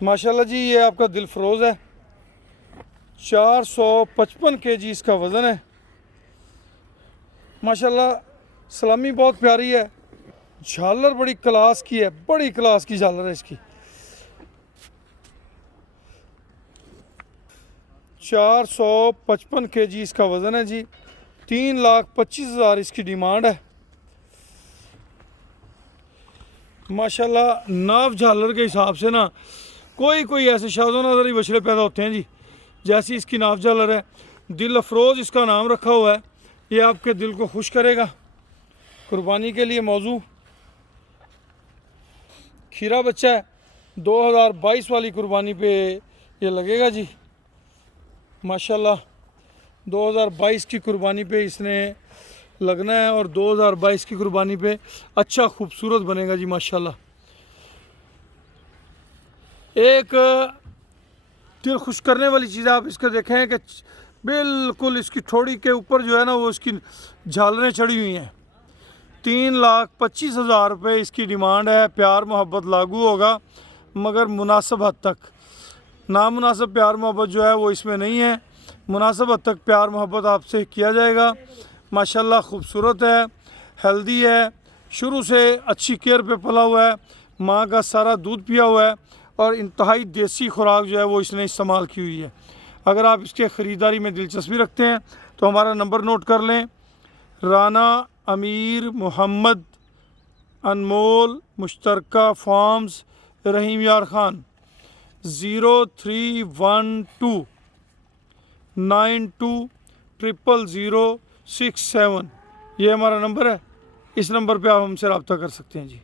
माशाल्लाह जी, ये आपका दिल फरोज़ है। 455 केजी इसका वज़न है। माशाल्लाह सलामी बहुत प्यारी है। झालर बड़ी क्लास की है, बड़ी क्लास की झालर है इसकी। 455 केजी इसका वज़न है जी। 3,25,000 इसकी डिमांड है। माशाल्लाह नाव झालर के हिसाब से ना कोई कोई ऐसे शाजो नज़र बछड़े पैदा होते हैं जी, जैसी इसकी नाव झालर है। दिल अफरोज़ इसका नाम रखा हुआ है। ये आपके दिल को खुश करेगा। कुर्बानी के लिए मौजू खीरा बच्चा है। 2022 वाली कुर्बानी पे ये लगेगा जी। माशाल्लाह 2022 की कुर्बानी पे इसने लगना है और 2022 की कुर्बानी पे अच्छा खूबसूरत बनेगा जी माशाल्लाह। एक दिल खुश करने वाली चीज़ आप इसका देखें कि बिल्कुल इसकी ठोड़ी के ऊपर जो है ना वो इसकी झालरें चढ़ी हुई हैं। 3,25,000 रुपये इसकी डिमांड है। प्यार मोहब्बत लागू होगा मगर मुनासिब हद तक। नामुनासिब प्यार मोहब्बत जो है वो इसमें नहीं है। मुनासिब हद तक प्यार मोहब्बत आपसे किया जाएगा। माशाल्लाह खूबसूरत है, हेल्दी है, शुरू से अच्छी केयर पे पला हुआ है, माँ का सारा दूध पिया हुआ है और इंतहाई देसी खुराक जो है वो इसने इस्तेमाल की हुई है। अगर आप इसके ख़रीदारी में दिलचस्पी रखते हैं तो हमारा नंबर नोट कर लें। राना अमीर मोहम्मद अनमोल मुश्तरका फार्म्स रहीम यार ख़ान 031292000067। ये हमारा नंबर है। इस नंबर पे आप हमसे रब्ता कर सकते हैं जी।